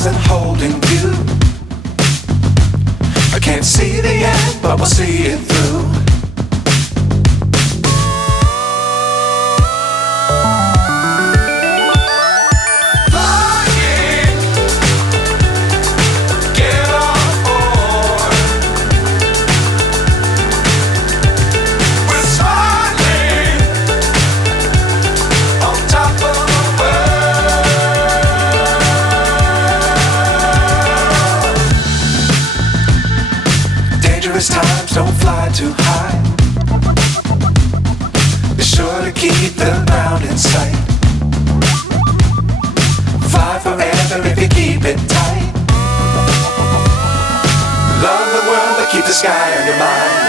stars and holding you. I can't see the end, but we'll see it through. Times don't fly too high. Be sure to keep the ground in sight. Fly forever if you keep it tight. Love the world but keep the sky on your mind.